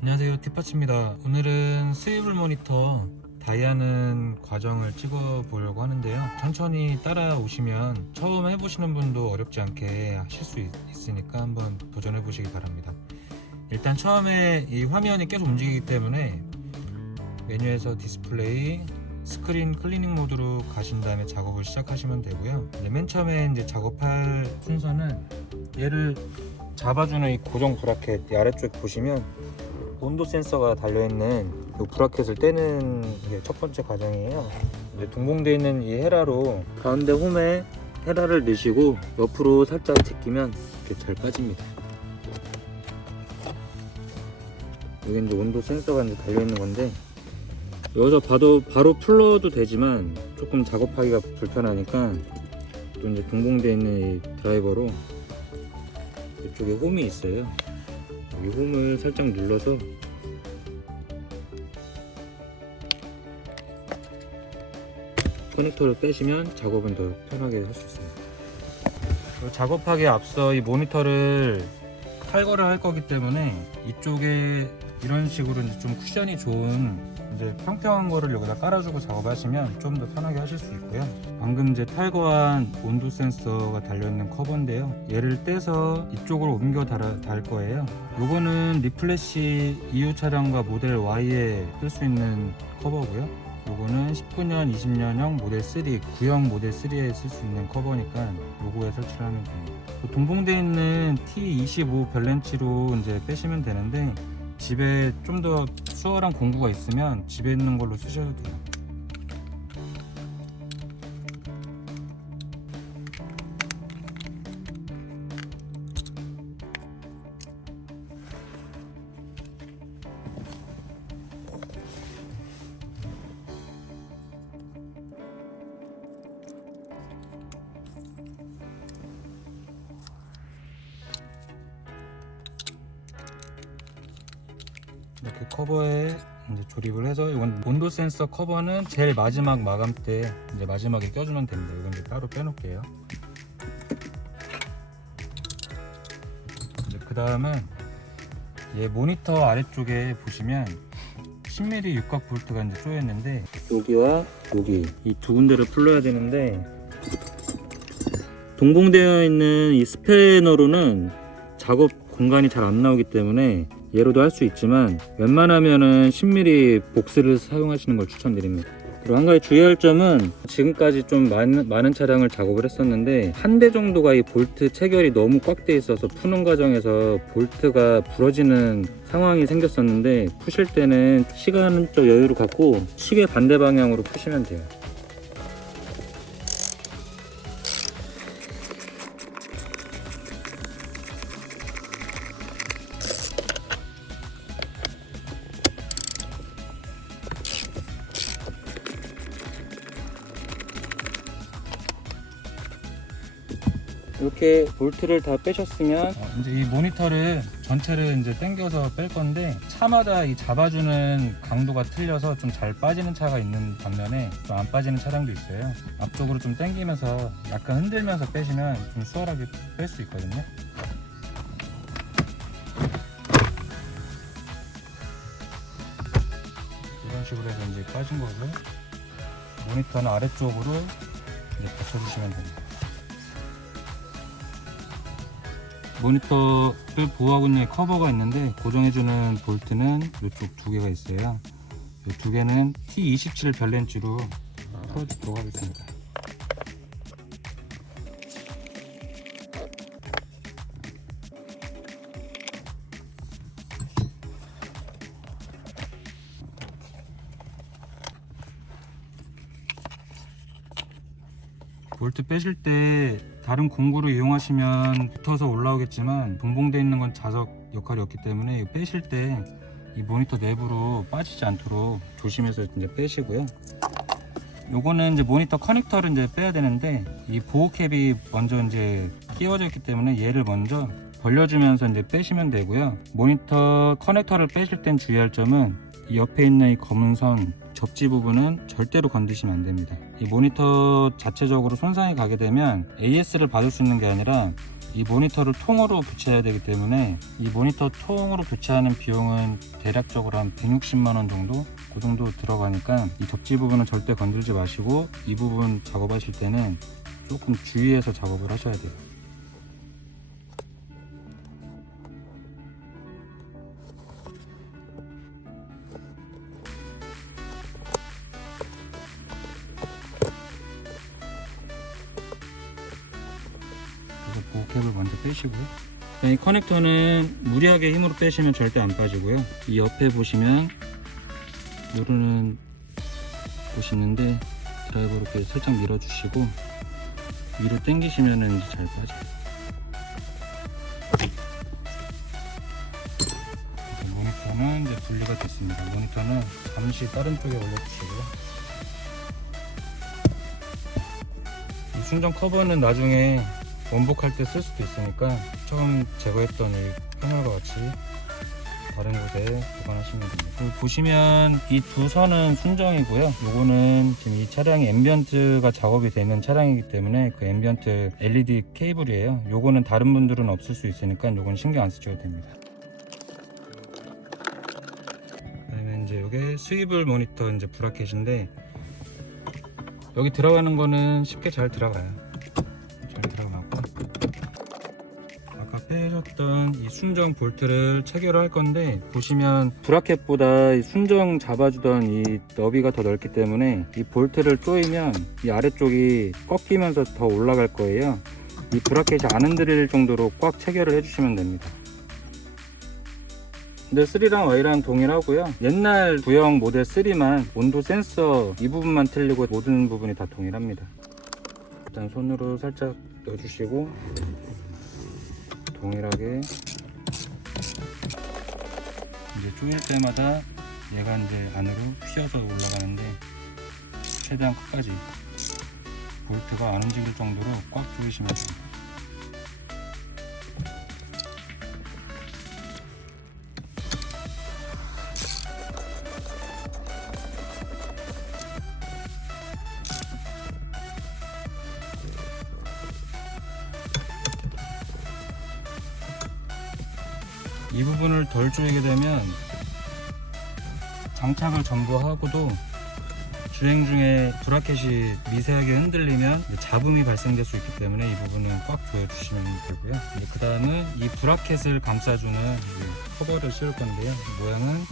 안녕하세요, 티파츠입니다. 오늘은 스위블 모니터 다이아는 과정을 찍어 보려고 하는데요. 천천히 따라오시면 처음 해보시는 분도 어렵지 않게 하실 수 있으니까 한번 도전해 보시기 바랍니다. 일단 처음에 이 화면이 계속 움직이기 때문에 메뉴에서 디스플레이, 스크린 클리닝 모드로 가신 다음에 작업을 시작하시면 되고요. 맨 처음에 이제 작업할 순서는 얘를 잡아주는 이 고정 브라켓, 이 아래쪽 보시면 온도 센서가 달려있는 이 브라켓을 떼는 게 첫 번째 과정이에요. 이제 동봉되어 있는 이 헤라로 가운데 홈에 헤라를 넣으시고 옆으로 살짝 제끼면 이렇게 잘 빠집니다. 여기 이제 온도 센서가 이제 달려있는 건데, 여기서 바로 풀러도 되지만 조금 작업하기가 불편하니까 또 이제 동봉되어 있는 이 드라이버로 이쪽에 홈이 있어요. 이 홈을 살짝 눌러서 커넥터를 빼시면 작업은 더 편하게 할 수 있어요. 작업하기에 앞서 이 모니터를 탈거를 할 거기 때문에 이쪽에 이런 식으로 이제 좀 쿠션이 좋은 이제 평평한 거를 여기다 깔아주고 작업하시면 좀 더 편하게 하실 수 있고요. 방금 이제 탈거한 온도 센서가 달려있는 커버인데요, 얘를 떼서 이쪽으로 옮겨 달 거예요. 요거는 리플래시 EU 차량과 모델 Y에 쓸 수 있는 커버고요. 요거는 19년, 20년형 모델 3, 구형 모델 3에 쓸 수 있는 커버니까 요거에 설치를 하면 됩니다. 동봉되어 있는 T25 벨렌치로 이제 빼시면 되는데, 집에 좀 더 수월한 공구가 있으면 집에 있는 걸로 쓰셔도 돼요. 이렇게 커버에 이제 조립을 해서, 이건 온도 센서 커버는 제일 마지막 마감 때 이제 마지막에 껴주면 됩니다. 이건 이제 따로 빼놓을게요. 이제 그 다음은 얘 모니터 아래쪽에 보시면 10mm 육각 볼트가 이제 쪼여 있는데, 여기와 여기 이 두 군데를 풀러야 되는데, 동봉되어 있는 이 스패너로는 작업 공간이 잘 안 나오기 때문에 얘로도 할 수 있지만 웬만하면은 10mm 복스를 사용하시는 걸 추천드립니다. 그리고 한 가지 주의할 점은, 지금까지 좀 많은 차량을 작업을 했었는데 한 대 정도가 이 볼트 체결이 너무 꽉 돼 있어서 푸는 과정에서 볼트가 부러지는 상황이 생겼었는데, 푸실 때는 시간적 여유를 갖고 시계 반대 방향으로 푸시면 돼요. 이렇게 볼트를 다 빼셨으면 이제 이 모니터를 전체를 이제 당겨서 뺄 건데, 차마다 이 잡아주는 강도가 틀려서 좀 잘 빠지는 차가 있는 반면에 좀 안 빠지는 차량도 있어요. 앞쪽으로 좀 당기면서 약간 흔들면서 빼시면 좀 수월하게 뺄 수 있거든요. 이런 식으로 해서 이제 빠진 거를 모니터는 아래쪽으로 이제 붙여주시면 됩니다. 모니터를 보호하고 있는 커버가 있는데, 고정해주는 볼트는 이쪽 두 개가 있어요. 이 두 개는 T27 별렌치로 풀어주도록 하겠습니다. 볼트 빼실 때 다른 공구를 이용하시면 붙어서 올라오겠지만 동봉되어 있는 건 자석 역할이 없기 때문에 빼실 때 이 모니터 내부로 빠지지 않도록 조심해서 이제 빼시고요. 요거는 이제 모니터 커넥터를 이제 빼야 되는데 이 보호 캡이 먼저 이제 끼워져 있기 때문에 얘를 먼저 벌려주면서 이제 빼시면 되고요. 모니터 커넥터를 빼실 땐 주의할 점은 이 옆에 있는 이 검은 선 접지 부분은 절대로 건드시면 안 됩니다. 이 모니터 자체적으로 손상이 가게 되면 AS를 받을 수 있는 게 아니라 이 모니터를 통으로 교체해야 되기 때문에 이 모니터 통으로 교체하는 비용은 대략적으로 한 160만 원 정도? 그 정도 들어가니까 이 접지 부분은 절대 건들지 마시고 이 부분 작업하실 때는 조금 주의해서 작업을 하셔야 돼요. 보호캡을 먼저 빼시고요. 이 커넥터는 무리하게 힘으로 빼시면 절대 안 빠지고요. 이 옆에 보시면 누르는 곳이 있는데 드라이버로 이렇게 살짝 밀어주시고 위로 당기시면 이제 잘 빠져요. 모니터는 이제 분리가 됐습니다. 모니터는 잠시 다른 쪽에 올려주시고요. 이 순정 커버는 나중에 원복할 때 쓸 수도 있으니까 처음 제거했던 이 패널과 같이 다른 곳에 보관하시면 됩니다. 보시면 이 두 선은 순정이고요. 요거는 지금 이 차량이 앰비언트가 작업이 되는 차량이기 때문에 그 앰비언트 LED 케이블이에요. 요거는 다른 분들은 없을 수 있으니까 요건 신경 안 쓰셔도 됩니다. 그다음에 이제 요게 스위블 모니터 이제 브라켓인데 여기 들어가는 거는 쉽게 잘 들어가요. 잘 들어가고 아까 빼셨던 이 순정 볼트를 체결할 건데 보시면 브라켓보다 이 순정 잡아주던 이 너비가 더 넓기 때문에 이 볼트를 조이면 이 아래쪽이 꺾이면서 더 올라갈 거예요. 이 브라켓이 안 흔들릴 정도로 꽉 체결을 해주시면 됩니다. 근데 3랑 Y랑 동일하고요. 옛날 구형 모델 3만 온도 센서 이 부분만 틀리고 모든 부분이 다 동일합니다. 일단 손으로 살짝 넣어주시고 동일하게 이제 조일 때마다 얘가 이제 안으로 휘어서 올라가는데 최대한 끝까지 볼트가 안 움직일 정도로 꽉 조이시면 됩니다. 이 부분을 덜 조이게 되면 장착을 전부 하고도 주행 중에 브라켓이 미세하게 흔들리면 잡음이 발생될 수 있기 때문에 이 부분은 꽉 조여주시면 되고요. 그 다음은 이 브라켓을 감싸주는 커버를 씌울 건데요. 모양은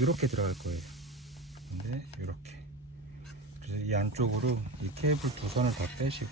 이렇게 들어갈 거예요. 근데 이렇게 그래서 이 안쪽으로 이 케이블 두 선을 다 빼시고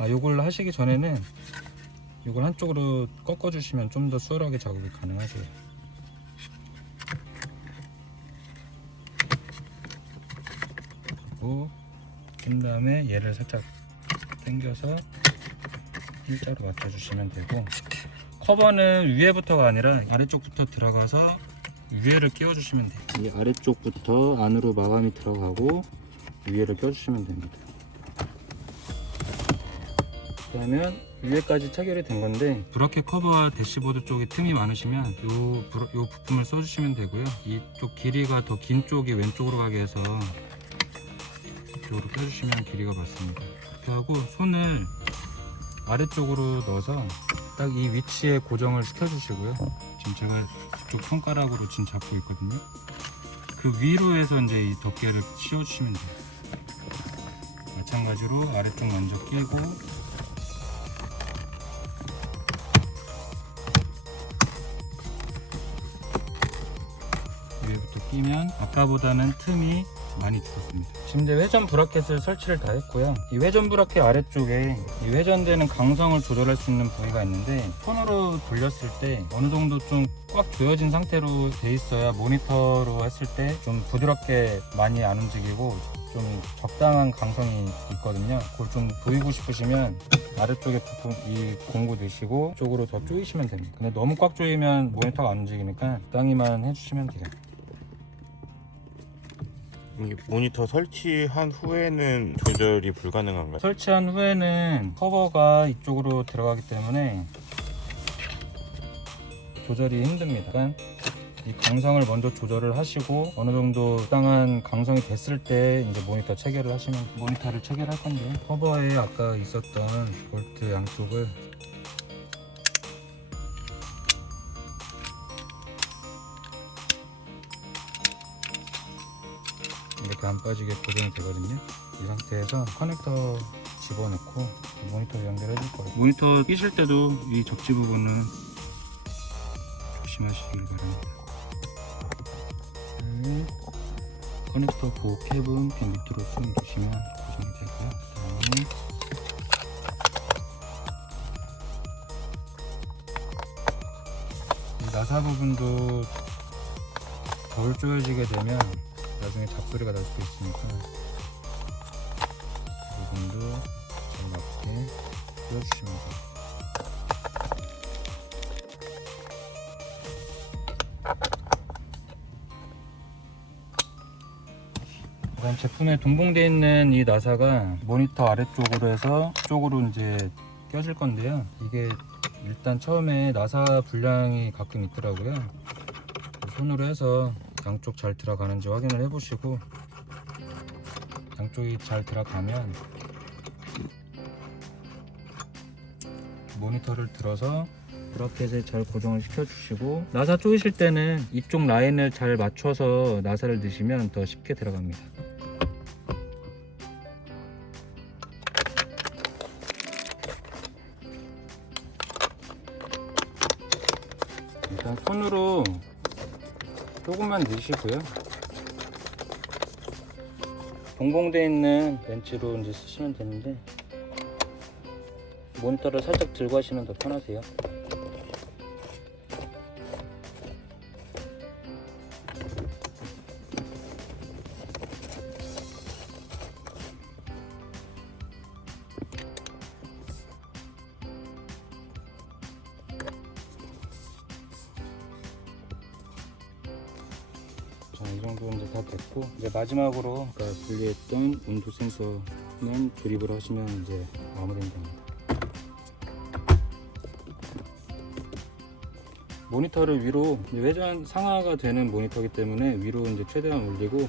요걸 하시기 전에는 이걸 한쪽으로 꺾어 주시면 좀 더 수월하게 작업이 가능하세요. 그리고 낀 다음에 얘를 살짝 당겨서 일자로 맞춰 주시면 되고 커버는 위에부터가 아니라 아래쪽부터 들어가서 위에를 끼워 주시면 돼요. 이 아래쪽부터 안으로 마감이 들어가고 위에를 껴 주시면 됩니다. 그러면 위에까지 체결이 된 건데 브라켓 커버와 대시보드 쪽에 틈이 많으시면 요 부품을 써주시면 되고요. 이쪽 길이가 더 긴 쪽이 왼쪽으로 가게 해서 이쪽으로 껴주시면 길이가 맞습니다. 이렇게 하고 손을 아래쪽으로 넣어서 딱 이 위치에 고정을 시켜주시고요. 지금 제가 이쪽 손가락으로 지금 잡고 있거든요. 그 위로 해서 이제 이 덮개를 씌워주시면 돼요. 마찬가지로 아래쪽 먼저 끼고 위에부터 끼면 아까보다는 틈이 많이 줄었습니다. 지금 이제 회전 브라켓을 설치를 다 했고요. 이 회전 브라켓 아래쪽에 이 회전되는 강성을 조절할 수 있는 부위가 있는데, 손으로 돌렸을 때 어느 정도 좀 꽉 조여진 상태로 돼 있어야 모니터로 했을 때 좀 부드럽게 많이 안 움직이고 좀 적당한 강성이 있거든요. 그걸 좀 보이고 싶으시면 아래쪽에 부품 이 공구 넣으시고 쪽으로 더 조이시면 됩니다. 근데 너무 꽉 조이면 모니터가 안 움직이니까 적당히만 해주시면 돼요. 이 모니터 설치한 후에는 조절이 불가능한가요? 설치한 후에는 커버가 이쪽으로 들어가기 때문에 조절이 힘듭니다. 그러니까 이 강성을 먼저 조절을 하시고 어느 정도 적당한 강성이 됐을 때 이제 모니터 체결을 하시면, 모니터를 체결할 건데요. 커버에 아까 있었던 볼트 양쪽을 이렇게 안 빠지게 고정이 되거든요. 이 상태에서 커넥터 집어넣고 모니터 연결해 줄 거예요. 모니터 끼실 때도 이 접지 부분은 조심하시길 바랍니다. 커넥터 보호 캡은 핀 밑으로 쭉 누시면 고정이 되고요. 그다음에 이 나사 부분도 덜 조여지게 되면 나중에 잡소리가 날 수도 있으니까 이 부분도 잘 맞게 조여주시면 돼요. 그다음 제품에 동봉되어 있는 이 나사가 모니터 아래쪽으로 해서 쪽으로 이제 껴질 건데요. 이게 일단 처음에 나사 분량이 가끔 있더라고요. 손으로 해서 양쪽 잘 들어가는지 확인을 해보시고, 양쪽이 잘 들어가면 모니터를 들어서 브라켓을 잘 고정을 시켜주시고, 나사 조이실 때는 이쪽 라인을 잘 맞춰서 나사를 넣으시면 더 쉽게 들어갑니다. 일단 손으로 조금만 넣으시고요. 동봉되어 있는 렌치로 이제 쓰시면 되는데, 모니터를 살짝 들고 하시면 더 편하세요. 자, 이 정도 이제 다 됐고, 이제 마지막으로 아까 분리했던 온도 센서만 조립을 하시면 이제 마무리됩니다. 모니터를 위로, 회전 상하가 되는 모니터이기 때문에 위로 이제 최대한 올리고,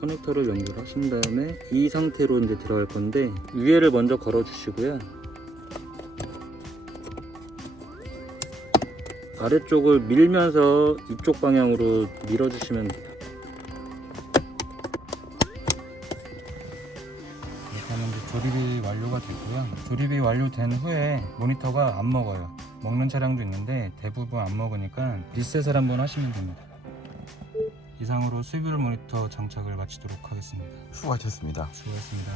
커넥터를 연결하신 다음에 이 상태로 이제 들어갈 건데, 위에를 먼저 걸어 주시고요. 아래쪽을 밀면서 이쪽 방향으로 밀어 주시면 돼요. 이렇게 하면 이제 조립이 완료가 되고요. 조립이 완료된 후에 모니터가 안 먹어요. 먹는 차량도 있는데 대부분 안 먹으니까 리셋을 한번 하시면 됩니다. 이상으로 스위블 모니터 장착을 마치도록 하겠습니다. 수고하셨습니다. 수고하셨습니다.